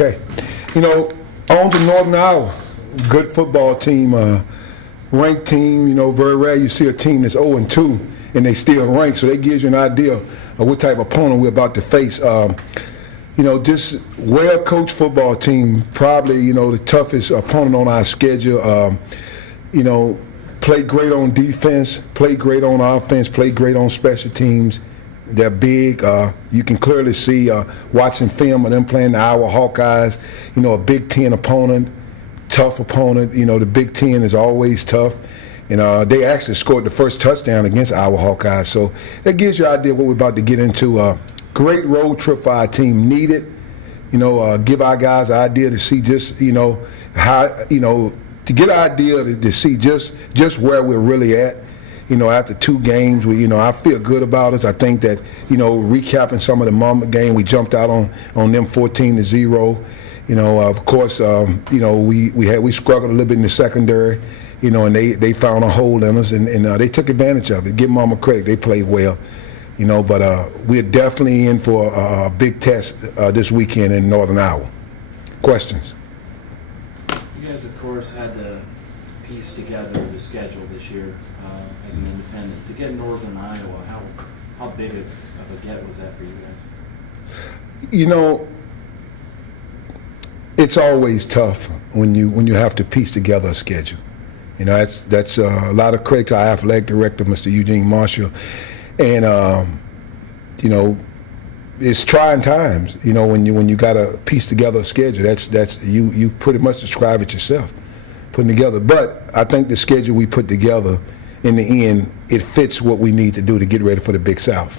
Okay. You know, on to Northern Iowa. Good football team, ranked team. You know, very rare you see a team that's 0-2 and they still ranked. So that gives you an idea of what type of opponent we're about to face. You know, just well-coached football team, probably, you know, the toughest opponent on our schedule. You know, played great on defense, played great on offense, played great on special teams. They're big. You can clearly see watching film of them playing the Iowa Hawkeyes, you know, a Big Ten opponent, tough opponent. You know, the Big Ten is always tough. And they actually scored the first touchdown against Iowa Hawkeyes. So that gives you an idea of what we're about to get into. Great road trip for our team. Needed. You know, give our guys an idea to see just, you know, how, you know, to get an idea to see just where we're really at. You know, after 2 games, you know, I feel good about us. I think that, you know, recapping some of the moment game, we jumped out on them 14-0. You know, of course, you know, we struggled a little bit in the secondary, you know, and they found a hole in us, and they took advantage of it. Give Mama credit, they played well, you know, but we're definitely in for a big test this weekend in Northern Iowa. Questions? You guys, of course, had to piece together the schedule this year as an independent. To get Northern Iowa, how big of a get was that for you guys? You know, it's always tough when you have to piece together a schedule. You know, that's a lot of credit to our athletic director, Mr. Eugene Marshall, and you know, it's trying times. You know, when you got to piece together a schedule, that's you pretty much describe it yourself, putting together. But I think the schedule we put together, in the end, it fits what we need to do to get ready for the Big South.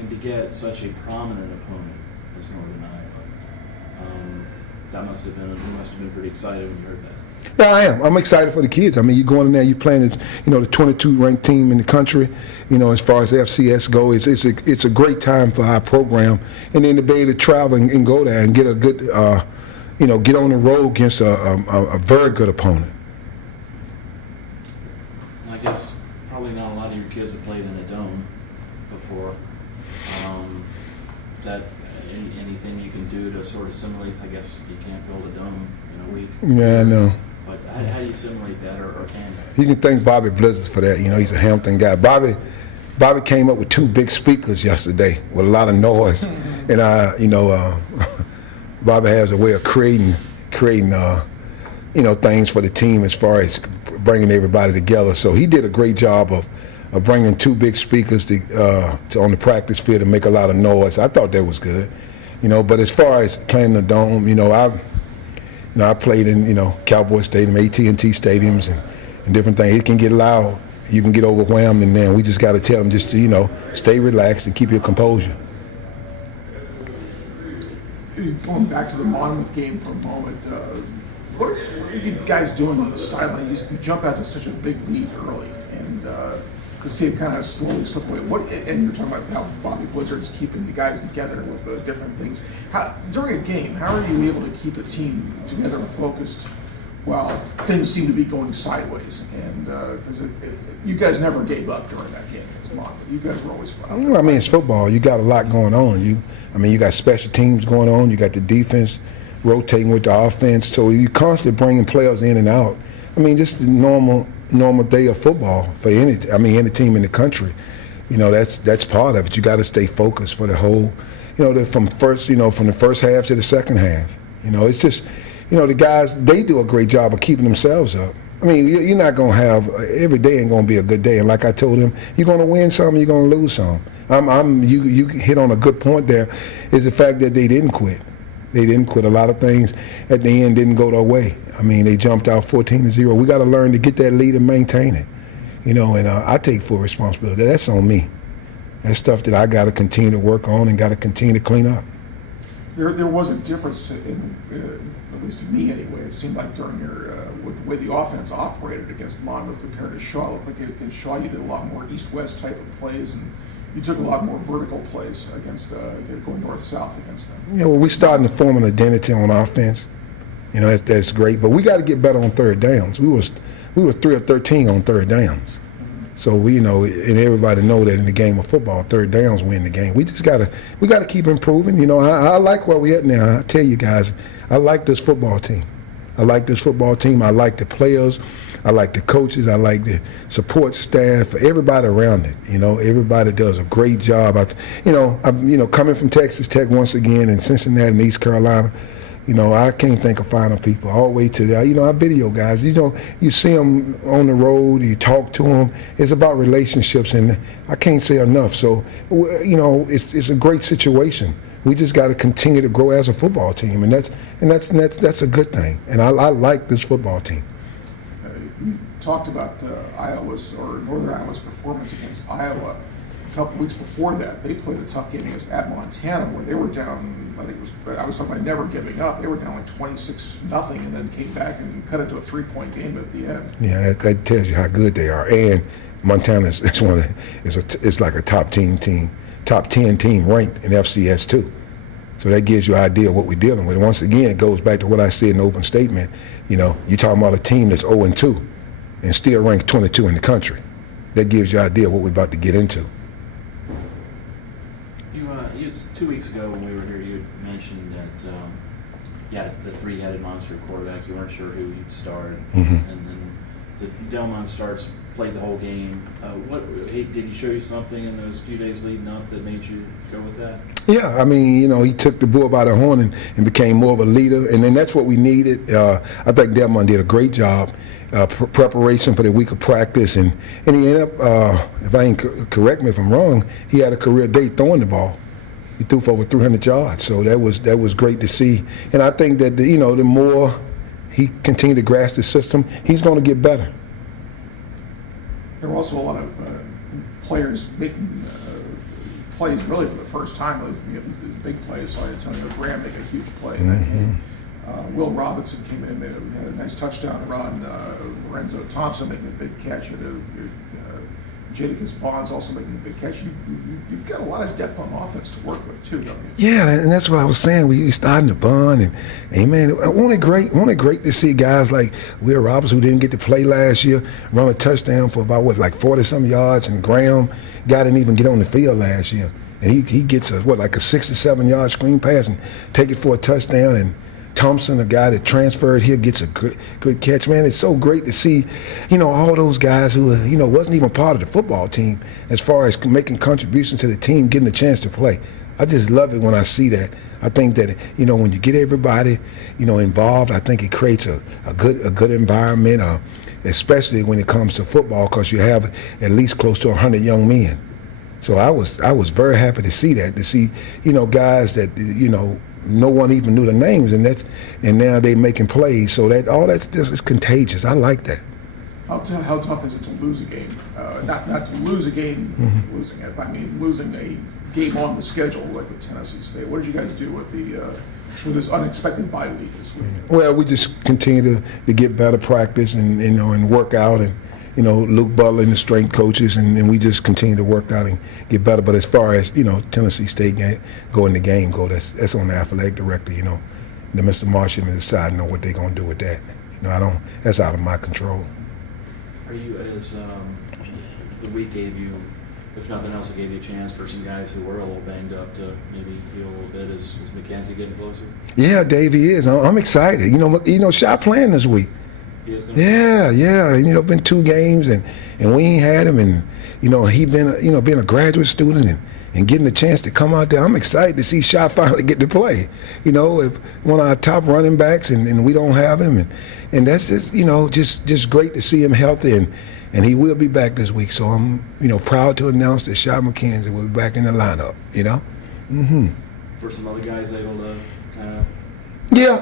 And to get such a prominent opponent as Northern Iowa, that must have been pretty excited when you heard that. Yeah, I am. I'm excited for the kids. I mean, you're going in there, you're playing, you know, the 22 ranked team in the country. You know, as far as FCS goes, it's a great time for our program, and then to be able to travel and go there and get a good, you know, get on the road against a very good opponent. I guess probably not a lot of your kids have played in a dome before. Anything you can do to sort of simulate? I guess you can't build a dome in a week. Yeah, I know. But how do you simulate that, or can you? You can thank Bobby Blizzards for that. You know, he's a Hampton guy. Bobby came up with 2 big speakers yesterday with a lot of noise, and you know, Bobby has a way of creating you know, things for the team as far as bringing everybody together. So he did a great job of bringing 2 big speakers to on the practice field to make a lot of noise. I thought that was good, you know. But as far as playing the dome, you know, I played in, you know, Cowboy Stadium, AT&T stadiums, and different things. It can get loud. You can get overwhelmed, and then we just got to tell them just to, you know, stay relaxed and keep your composure. Going back to the Monmouth game for a moment, what are you guys doing on the sideline? You jump out to such a big lead early, and to see it kind of slowly slip away. And you're talking about how Bobby Blizzard's keeping the guys together with different things. During a game, how are you able to keep the team together and focused while things seem to be going sideways? And you guys never gave up during that game against Monmouth. You guys were always fighting. Well, I mean, it's football. You got a lot going on. You got special teams going on. You got the defense rotating with the offense. So you constantly bringing players in and out. I mean, just the normal day of football for any team in the country. You know, that's part of it. You got to stay focused for the whole, you know, from the first half to the second half. You know, it's just, you know, the guys, they do a great job of keeping themselves up. I mean, you're not going to have, every day ain't going to be a good day. And like I told him, you're going to win some, you're going to lose some. You hit on a good point there, is the fact that they didn't quit. They didn't quit. A lot of things at the end didn't go their way. I mean, they jumped out 14-0. We got to learn to get that lead and maintain it. You know, and I take full responsibility. That's on me. That's stuff that I got to continue to work on and got to continue to clean up. There was a difference, at least to me anyway. It seemed like during with the way the offense operated against Monmouth compared to Shaw. Like against Shaw, you did a lot more east-west type of plays, and you took a lot more vertical plays against going north-south against them. Yeah, well, we starting to form an identity on offense. You know, that's great, but we got to get better on third downs. We was 3 of 13 on third downs. So we, and everybody know that in the game of football, third downs win the game. We gotta keep improving. I like where we at now. I tell you guys, I like this football team. I like the players. I like the coaches. I like the support staff. Everybody around it. Everybody does a great job. Coming from Texas Tech once again, and Cincinnati and East Carolina. I can't think of finer people all the way to the, our video guys. You see them on the road, you talk to them. It's about relationships, and I can't say enough. So, it's a great situation. We just got to continue to grow as a football team, and that's a good thing. And I like this football team. You talked about Northern Iowa's performance against Iowa. A couple weeks before that, they played a tough game at Montana, where they were down. I was talking about never giving up. They were down like 26-0, and then came back and cut it to a 3-point game at the end. Yeah, that tells you how good they are. And Montana is like a top 10 team ranked in FCS too. So that gives you an idea of what we're dealing with. And once again, it goes back to what I said in the open statement. You're talking about a team that's 0-2 and still ranked 22 in the country. That gives you an idea of what we're about to get into. 2 weeks ago when we were here, you had mentioned that, the three-headed monster quarterback, you weren't sure who you'd start. Mm-hmm. And then so Delmon played the whole game. Did he show you something in those few days leading up that made you go with that? Yeah, he took the bull by the horn and became more of a leader, and then that's what we needed. I think Delmon did a great job. Preparation for the week of practice, and he ended up, if I ain't correct me if I'm wrong, he had a career day throwing the ball. He threw for over 300 yards, so that was great to see. And I think that the more he continued to grasp the system, he's going to get better. There were also a lot of players making plays really for the first time. These big plays. Saw Antonio Graham make a huge play in that game. Will Robinson came in and had a nice touchdown run. Lorenzo Thompson making a big catch. Jadakiss Bonds also making a big catch. You've got a lot of depth on offense to work with too, don't you? Yeah, and that's what I was saying. We starting to bond, and man, wasn't it great to see guys like Will Robinson, who didn't get to play last year, run a touchdown for about 40-some yards, and Graham didn't even get on the field last year, and he gets a 6 or 7 yard screen pass and take it for a touchdown. And Thompson, a guy that transferred here, gets a good catch. Man, it's so great to see, all those guys who, wasn't even part of the football team as far as making contributions to the team, getting a chance to play. I just love it when I see that. I think that, when you get everybody, involved, I think it creates a good environment, especially when it comes to football, because you have at least close to 100 young men. So I was very happy to see that, guys that, no one even knew the names, and now they making plays. So that's just contagious. I like that. How tough is it to lose a game? Not to lose a game, losing it. But I mean, losing a game on the schedule like with Tennessee State. What did you guys do with with this unexpected bye week this week? Well, we just continue to get better practice and work out, and Luke Butler and the strength coaches, and we just continue to work out and get better. But as far as Tennessee State go in the game, that's on the athletic director. The Mr. Marshall and decide what they're gonna do with that. That's out of my control. Are you, as the week gave you, if nothing else, it gave you a chance for some guys who were a little banged up to maybe feel a little bit? Is McKenzie getting closer? Yeah, Dave, he is. I'm excited. Shot playing this week. Yeah. Been 2 games and we ain't had him, and he been being a graduate student and getting a chance to come out there. I'm excited to see Shot finally get to play. If one of our top running backs and we don't have him, and that's just great to see him healthy, and he will be back this week. So I'm proud to announce that Shot McKenzie will be back in the lineup. For some other guys able to kind of. Yeah,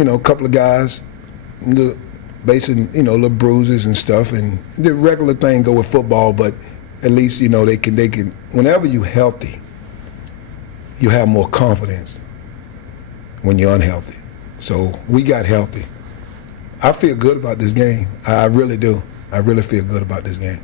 a couple of guys, little bruises and stuff, and the regular thing go with football, but at least, they can, whenever you're healthy, you have more confidence when you're unhealthy. So we got healthy. I feel good about this game. I really do. I really feel good about this game.